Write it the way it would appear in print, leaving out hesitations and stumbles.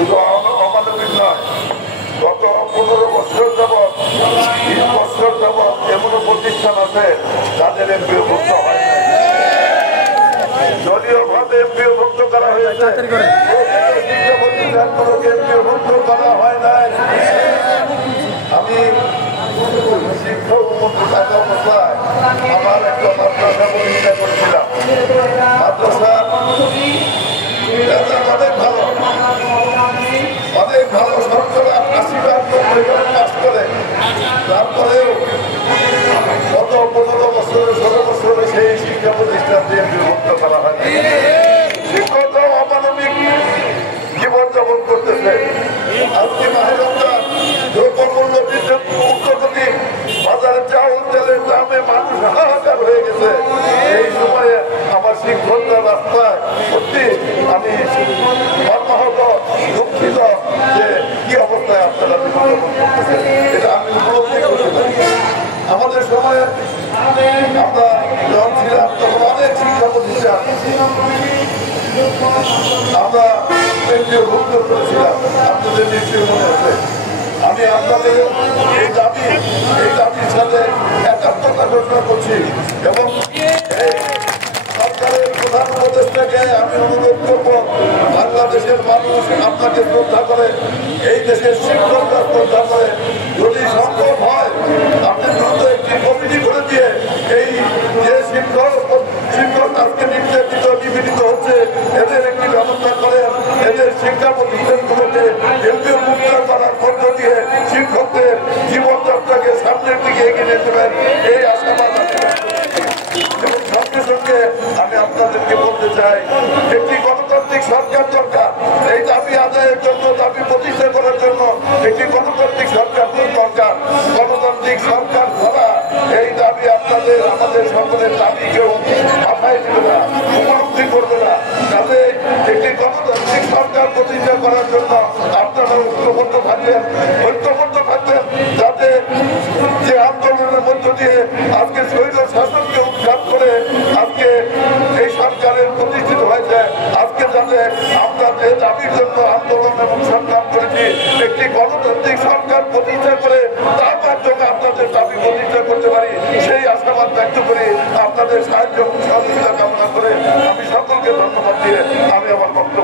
শুধু অমানবিক নয়, গত 15 বছর যাবৎ 20 বছর যাবৎ এমন প্রতিষ্ঠান আছে যাদের এমপিওভুক্ত হয় না, দলীয় ভাবে এমপিওভুক্ত করা হয়েছে, শিক্ষা প্রতিষ্ঠানগুলোকে এমপিওভুক্ত করা হয় নাই। আমি শিক্ষক মন্ত্রী থাকা অবস্থায় আমার একটা মাদ্রাসা প্রতিষ্ঠা করেছিলাম। মাদ্রাসা অনেক ভালো, অনেক ভালো, সরকার 80% পাস করে, তারপরেও গত 15 বছরে 16 বছরে সেই শিক্ষা প্রতিষ্ঠান দিয়ে বিভক্ত করা হয়। শিক্ষকরাও অমানবিক জীবনযাপন করতেছে। আজকে মাহে রমজান, দ্রব্যমূল্য উচ্চগতি, বাজারে চাউল তেলের দামে মানুষ হাহাকার হয়ে গেছে। এই সময়ে আমার শিক্ষকরা রাস্তায় সত্যি আমি মর্মাহত, দুঃখিত যে কি অবস্থায় আপনারা করতেছেন, এটা আমি উপলব্ধি করতে পারি। আমাদের সময়ে আমরা যখন ছিলাম তখন অনেক শিক্ষা প্রতিষ্ঠান আমরা ভুক্ত করেছিলাম, আপনাদের নিশ্চয়ই মনে আছে। আমি আপনাদের এই দাবির সাথে একাত্মতা ঘোষণা করছি এবং সরকারের প্রধান উপদেষ্টাকে আমি অনুরোধ করব, বাংলাদেশের মানুষ আপনাকে শ্রদ্ধা করে, এই দেশের শিক্ষকরা শ্রদ্ধা করে, যদি সম্ভব হয় আপনি দ্রুত একটি কমিটি করে দিয়ে এই যে শিক্ষক আজকে নির্যাতিত নিপীড়িত হচ্ছে এদের একটি ব্যবস্থা করেন, এদের শিক্ষা প্রতিষ্ঠানগুলোকে এমপিওভুক্ত করার মধ্য দিয়ে শিক্ষকদের জীবনযাত্রাকে সামনের দিকে এগিয়ে নিয়ে যাবেন, এই আশাবাদ এবং সঙ্গে সঙ্গে আমি আপনাদেরকে বলতে চাই একটি গণতান্ত্রিক সরকার দরকার। এই দাবি আদায়ের জন্য, দাবি প্রতিষ্ঠা করার জন্য একটি গণতান্ত্রিক সরকার দরকার। গণতান্ত্রিক সরকার ছাড়া এই দাবি আমাদের সকলের দাবি কেউ মাথায় দিবে না, উপলব্ধি করবে না। কাজে একটি গণতান্ত্রিক সরকার প্রতিষ্ঠা করার জন্য আপনারা ঐক্যবদ্ধ থাকবেন, যাতে যে আন্দোলনের মধ্য দিয়ে আজকে শহীদ শাসনকে উৎখাত করে আজকে এই সরকারের প্রতিষ্ঠিত হয়েছে, আজকে যাতে আমরা যে দাবির জন্য আন্দোলন এবং সংগ্রাম করেছি একটি গণতান্ত্রিক সরকার প্রতিষ্ঠা করে তার মাধ্যমে আপনাদের দাবি প্রতিষ্ঠা করতে পারি, সেই আশাবাদ ব্যক্ত করে আপনাদের সাহায্য এবং সহযোগিতা কামনা করে আমি সকলকে ধন্যবাদ দিয়ে আমি আমার বক্তব্য